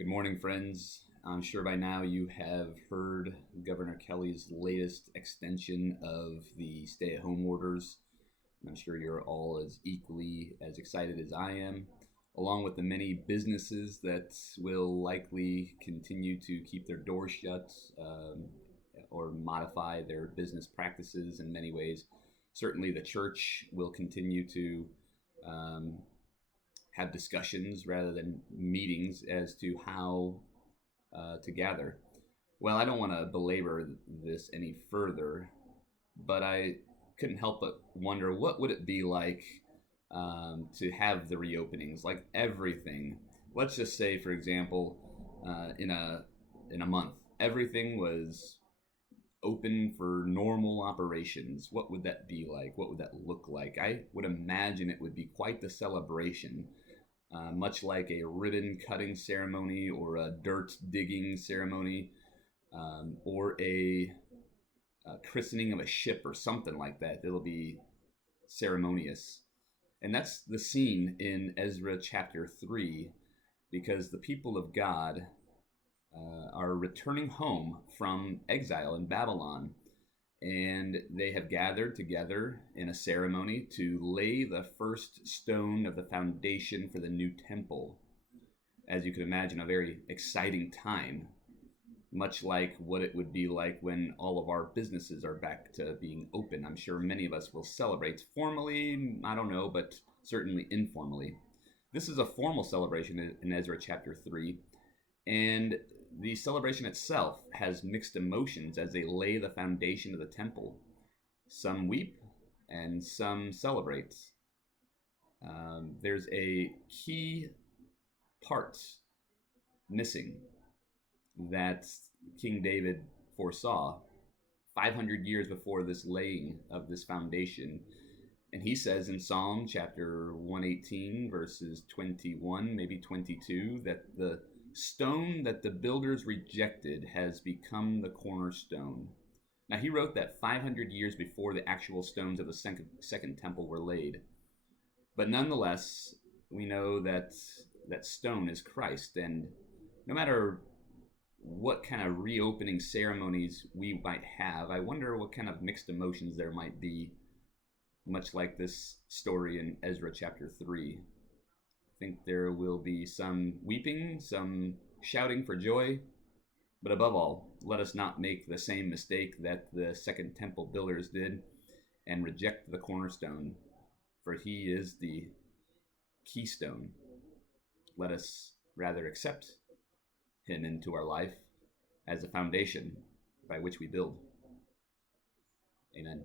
Good morning, friends. I'm sure by now you have heard Governor Kelly's latest extension of the stay-at-home orders. I'm sure you're all as equally as excited as I am, along with the many businesses that will likely continue to keep their doors shut or modify their business practices in many ways. Certainly the church will continue to have discussions rather than meetings as to how to gather. Well, I don't want to belabor this any further, but I couldn't help but wonder what would it be like to have the reopenings, like everything. Let's just say, for example, in a month, everything was open for normal operations. What would that be like? What would that look like? I would imagine it would be quite the celebration, much like a ribbon cutting ceremony or a dirt digging ceremony, or a christening of a ship or something like that. It'll be ceremonious. And that's the scene in Ezra chapter 3, because the people of God are returning home from exile in Babylon. And they have gathered together in a ceremony to lay the first stone of the foundation for the new temple. As you can imagine, a very exciting time, much like what it would be like when all of our businesses are back to being open. I'm sure many of us will celebrate formally, I don't know, but certainly informally. This is a formal celebration in Ezra chapter 3, and the celebration itself has mixed emotions as they lay the foundation of the temple. Some weep and some celebrate. There's a key part missing that King David foresaw 500 years before this laying of this foundation. And he says in Psalm chapter 118, verses 21, maybe 22, that the stone that the builders rejected has become the cornerstone. Now, he wrote that 500 years before the actual stones of the second temple were laid. But nonetheless, we know that that stone is Christ. And no matter what kind of reopening ceremonies we might have, I wonder what kind of mixed emotions there might be, much like this story in Ezra chapter 3. I think there will be some weeping, some shouting for joy, but above all, let us not make the same mistake that the second temple builders did and reject the cornerstone, for he is the keystone. Let us rather accept him into our life as a foundation by which we build. Amen.